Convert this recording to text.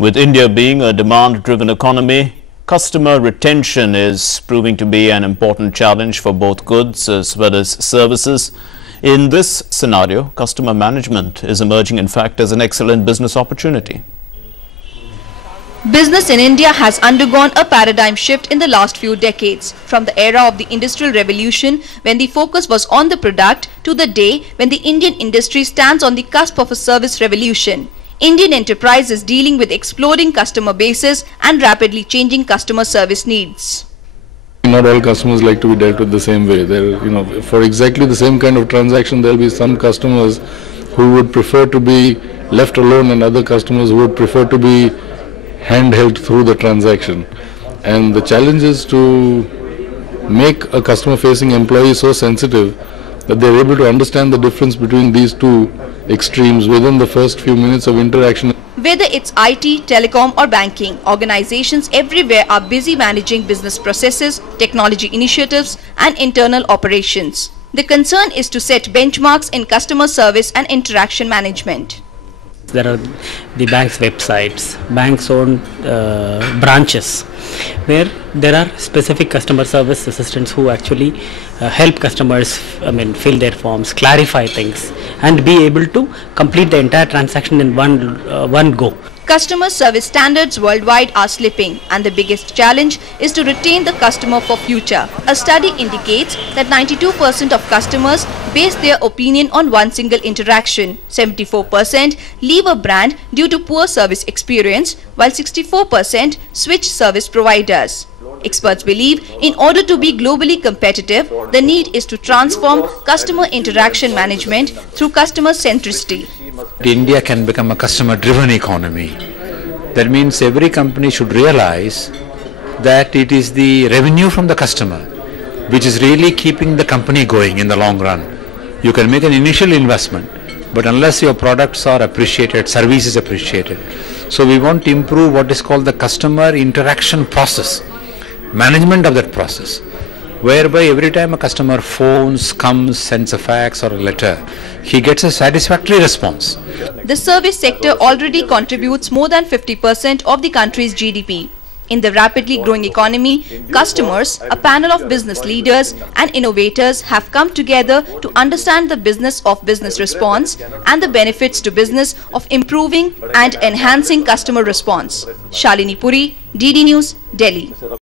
With India being a demand-driven economy, customer retention is proving to be an important challenge for both goods as well as services. In this scenario, customer management is emerging, in fact, as an excellent business opportunity. Business in India has undergone a paradigm shift in the last few decades, from the era of the Industrial Revolution, when the focus was on the product, to the day when the Indian industry stands on the cusp of a service revolution. Indian enterprise is dealing with exploding customer bases and rapidly changing customer service needs. Not all customers like to be dealt with the same way. For exactly the same kind of transaction, there will be some customers who would prefer to be left alone and other customers who would prefer to be handheld through the transaction. And the challenge is to make a customer-facing employee so sensitive that they're able to understand the difference between these two extremes within the first few minutes of interaction. Whether it's IT, telecom or banking, organizations everywhere are busy managing business processes, technology initiatives and internal operations. The concern is to set benchmarks in customer service and interaction management. There are the bank's websites, bank's own branches, where there are specific customer service assistants who actually help customers fill their forms, clarify things and be able to complete the entire transaction in one go. Customer service standards worldwide are slipping, and the biggest challenge is to retain the customer for future. A study indicates that 92% of customers base their opinion on one single interaction, 74% leave a brand due to poor service experience, while 64% switch service providers. Experts believe in order to be globally competitive, the need is to transform customer interaction management through customer centricity. India can become a customer-driven economy. That means every company should realize that it is the revenue from the customer which is really keeping the company going in the long run. You can make an initial investment, but unless your products are appreciated, service is appreciated. So we want to improve what is called the customer interaction process, management of that process, whereby every time a customer phones, comes, sends a fax or a letter, he gets a satisfactory response. The service sector already contributes more than 50% of the country's GDP. In the rapidly growing economy, Custommerce, a panel of business leaders and innovators, have come together to understand the business of business response and the benefits to business of improving and enhancing customer response. Shalini Puri, DD News, Delhi.